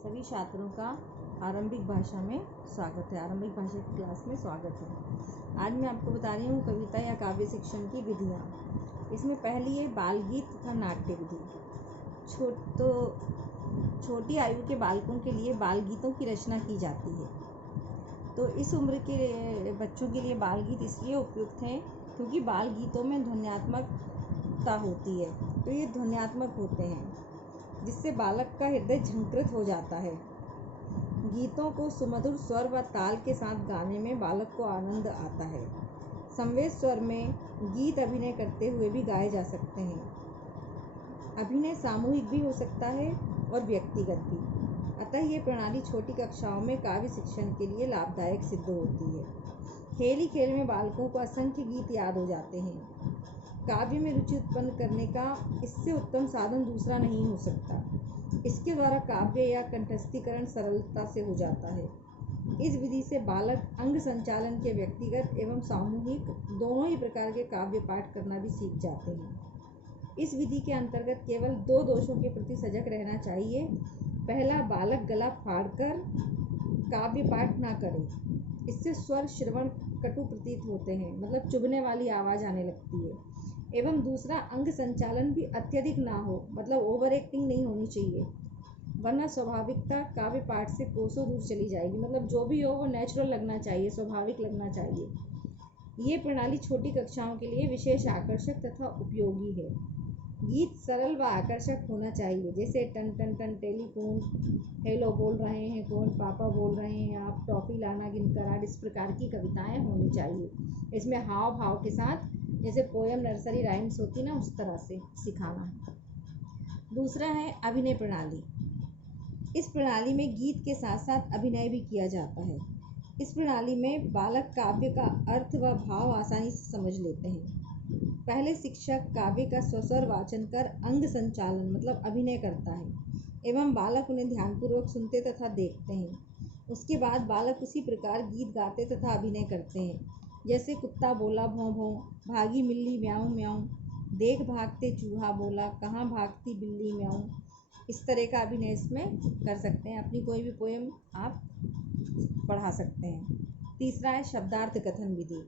सभी छात्रों का आरंभिक भाषा में स्वागत है। आरंभिक भाषा की क्लास में स्वागत है। आज मैं आपको बता रही हूँ कविता या काव्य शिक्षण की विधियाँ। इसमें पहली है बाल गीत तथा नाट्य विधि। छोटी आयु के बालकों के लिए बाल गीतों की रचना की जाती है। तो इस उम्र के बच्चों के लिए बाल गीत इसलिए उपयुक्त हैं क्योंकि बाल गीतों में ध्वन्यात्मकता होती है। तो ये ध्वन्यात्मक होते हैं जिससे बालक का हृदय झंकृत हो जाता है। गीतों को सुमधुर स्वर व ताल के साथ गाने में बालक को आनंद आता है। संवेद स्वर में गीत अभिनय करते हुए भी गाए जा सकते हैं। अभिनय सामूहिक भी हो सकता है और व्यक्तिगत भी। अतः ये प्रणाली छोटी कक्षाओं में काव्य शिक्षण के लिए लाभदायक सिद्ध होती है। खेल ही खेल में बालकों को असंख्य गीत याद हो जाते हैं। काव्य में रुचि उत्पन्न करने का इससे उत्तम साधन दूसरा नहीं हो सकता। इसके द्वारा काव्य या कंठस्थीकरण सरलता से हो जाता है। इस विधि से बालक अंग संचालन के व्यक्तिगत एवं सामूहिक दोनों ही प्रकार के काव्य पाठ करना भी सीख जाते हैं। इस विधि के अंतर्गत केवल 2 दोषों के प्रति सजग रहना चाहिए। पहला, बालक गला फाड़कर काव्य पाठ ना करे। इससे स्वर श्रवण कटु प्रतीत होते हैं, मतलब चुभने वाली आवाज़ आने लगती है। एवं दूसरा, अंग संचालन भी अत्यधिक ना हो, मतलब ओवर एक्टिंग नहीं होनी चाहिए, वरना स्वाभाविकता काव्य पाठ से कोसों दूर चली जाएगी। मतलब जो भी हो वो नेचुरल लगना चाहिए, स्वाभाविक लगना चाहिए। ये प्रणाली छोटी कक्षाओं के लिए विशेष आकर्षक तथा उपयोगी है। गीत सरल व आकर्षक होना चाहिए, जैसे टन टन टन टेलीफोन, हेलो बोल रहे हैं कौन, पापा बोल रहे हैं आप, टॉफ़ी लाना गिनकर आठ, इस प्रकार की कविताएं होनी चाहिए। इसमें हाव भाव के साथ, जैसे पोयम नर्सरी राइम्स होती ना, उस तरह से सिखाना। दूसरा है अभिनय प्रणाली। इस प्रणाली में गीत के साथ साथ अभिनय भी किया जाता है। इस प्रणाली में बालक काव्य का अर्थ व भाव आसानी से समझ लेते हैं। पहले शिक्षक काव्य का स्वस्वर वाचन कर अंग संचालन मतलब अभिनय करता है एवं बालक उन्हें ध्यानपूर्वक सुनते तथा देखते हैं। उसके बाद बालक उसी प्रकार गीत गाते तथा अभिनय करते हैं, जैसे कुत्ता बोला भौं भौं, भागी मिल्ली म्याऊं म्याऊं, देख भागते चूहा बोला, कहाँ भागती बिल्ली म्याऊं। इस तरह का अभिनय इसमें कर सकते हैं। अपनी कोई भी पोएम आप पढ़ा सकते हैं। तीसरा है शब्दार्थ कथन विधि।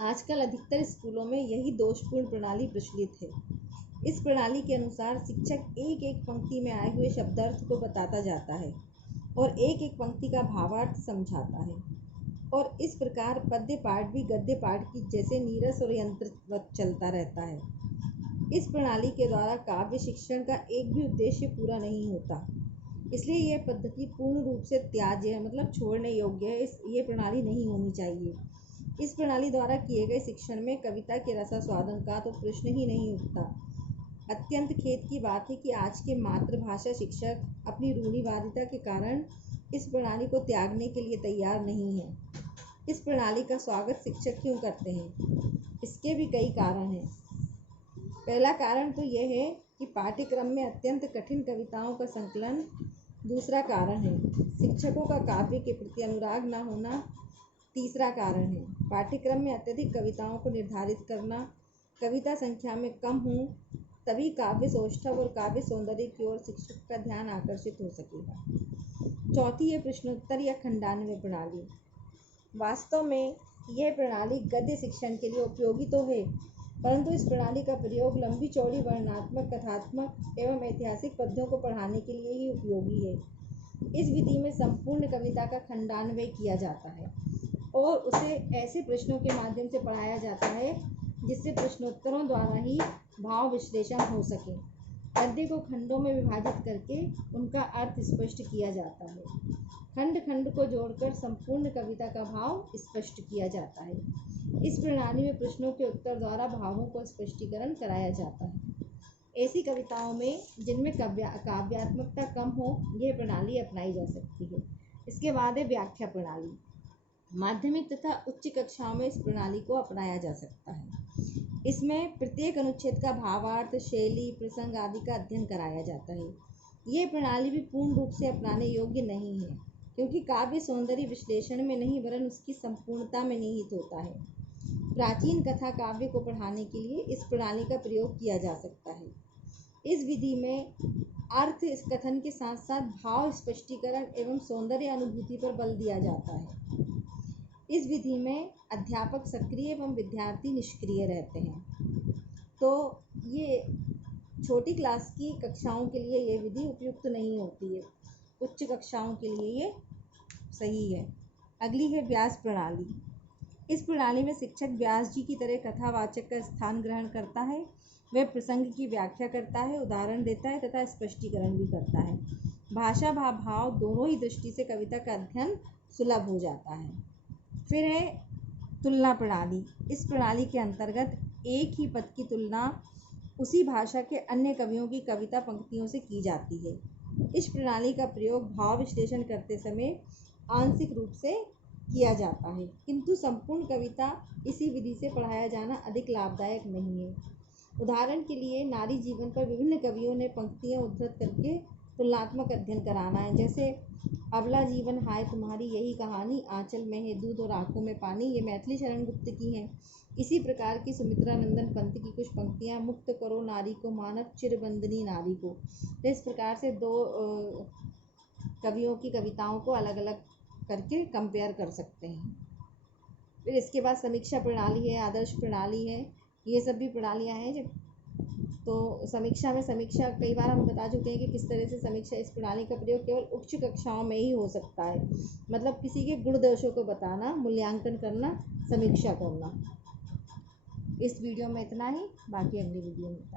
आजकल अधिकतर स्कूलों में यही दोषपूर्ण प्रणाली प्रचलित है। इस प्रणाली के अनुसार शिक्षक एक एक पंक्ति में आए हुए शब्दार्थ को बताता जाता है और एक एक पंक्ति का भावार्थ समझाता है, और इस प्रकार पद्य पाठ भी गद्य पाठ की जैसे नीरस और यंत्रवत चलता रहता है। इस प्रणाली के द्वारा काव्य शिक्षण का एक भी उद्देश्य पूरा नहीं होता, इसलिए यह पद्धति पूर्ण रूप से त्याज्य है, मतलब छोड़ने योग्य है। ये प्रणाली नहीं होनी चाहिए। इस प्रणाली द्वारा किए गए शिक्षण में कविता के रसास्वादन का तो प्रश्न ही नहीं उठता। अत्यंत खेद की बात है कि आज के मातृभाषा शिक्षक अपनी रूढ़िवादिता के कारण इस प्रणाली को त्यागने के लिए तैयार नहीं है। इस प्रणाली का स्वागत शिक्षक क्यों करते हैं? इसके भी कई कारण हैं। पहला कारण तो यह है कि पाठ्यक्रम में अत्यंत कठिन कविताओं का संकलन। दूसरा कारण है शिक्षकों का काव्य के प्रति अनुराग न होना। तीसरा कारण है पाठ्यक्रम में अत्यधिक कविताओं को निर्धारित करना। कविता संख्या में कम हो तभी काव्य सौष्ठव और काव्य सौंदर्य की ओर शिक्षक का ध्यान आकर्षित हो सकेगा। चौथी है प्रश्नोत्तर या खंडान्वय प्रणाली। वास्तव में यह प्रणाली गद्य शिक्षण के लिए उपयोगी तो है, परंतु इस प्रणाली का प्रयोग लंबी चौड़ी वर्णनात्मक, कथात्मक एवं ऐतिहासिक पद्यों को पढ़ाने के लिए ही उपयोगी है। इस विधि में संपूर्ण कविता का खंडान्वय किया जाता है और उसे ऐसे प्रश्नों के माध्यम से पढ़ाया जाता है जिससे प्रश्नोत्तरों द्वारा ही भाव विश्लेषण हो सके। पद्य को खंडों में विभाजित करके उनका अर्थ स्पष्ट किया जाता है। खंड खंड को जोड़कर संपूर्ण कविता का भाव स्पष्ट किया जाता है। इस प्रणाली में प्रश्नों के उत्तर द्वारा भावों को स्पष्टीकरण कराया जाता है। ऐसी कविताओं में जिनमें काव्यात्मकता कम हो यह प्रणाली अपनाई जा सकती है। इसके बाद है व्याख्या प्रणाली। माध्यमिक तथा उच्च कक्षाओं में इस प्रणाली को अपनाया जा सकता है। इसमें प्रत्येक अनुच्छेद का भावार्थ, शैली, प्रसंग आदि का अध्ययन कराया जाता है। ये प्रणाली भी पूर्ण रूप से अपनाने योग्य नहीं है, क्योंकि काव्य सौंदर्य विश्लेषण में नहीं वरन उसकी संपूर्णता में निहित होता है। प्राचीन कथा काव्य को पढ़ाने के लिए इस प्रणाली का प्रयोग किया जा सकता है। इस विधि में अर्थ इस कथन के साथ साथ भाव स्पष्टीकरण एवं सौंदर्य अनुभूति पर बल दिया जाता है। इस विधि में अध्यापक सक्रिय एवं विद्यार्थी निष्क्रिय रहते हैं। तो ये छोटी क्लास की कक्षाओं के लिए ये विधि उपयुक्त नहीं होती है, उच्च कक्षाओं के लिए ये सही है। अगली है व्यास प्रणाली। इस प्रणाली में शिक्षक व्यास जी की तरह कथावाचक का स्थान ग्रहण करता है। वह प्रसंग की व्याख्या करता है, उदाहरण देता है तथा स्पष्टीकरण भी करता है। भाषा भाव दोनों ही दृष्टि से कविता का अध्ययन सुलभ हो जाता है। फिर है तुलना प्रणाली। इस प्रणाली के अंतर्गत एक ही पद की तुलना उसी भाषा के अन्य कवियों की कविता पंक्तियों से की जाती है। इस प्रणाली का प्रयोग भाव विश्लेषण करते समय आंशिक रूप से किया जाता है, किंतु संपूर्ण कविता इसी विधि से पढ़ाया जाना अधिक लाभदायक नहीं है। उदाहरण के लिए नारी जीवन पर विभिन्न कवियों ने पंक्तियाँ उद्धृत करके तुलनात्मक अध्ययन कराना है। जैसे अबला जीवन हाय तुम्हारी यही कहानी, आंचल में है दूध और आंखों में पानी, ये मैथिली शरण गुप्त की हैं। इसी प्रकार की सुमित्रा नंदन पंत की कुछ पंक्तियाँ, मुक्त करो नारी को मानव चिरबंदनी नारी को। तो इस प्रकार से दो कवियों की कविताओं को अलग अलग करके कंपेयर कर सकते हैं। फिर इसके बाद समीक्षा प्रणाली है, आदर्श प्रणाली है, ये सब भी प्रणालियाँ हैं। जब तो समीक्षा में समीक्षा कई बार हम बता चुके हैं कि किस तरह से समीक्षा इस प्रणाली का प्रयोग केवल उच्च कक्षाओं में ही हो सकता है। मतलब किसी के गुण दोषों को बताना, मूल्यांकन करना, समीक्षा करना। इस वीडियो में इतना ही, बाकी अगली वीडियो में।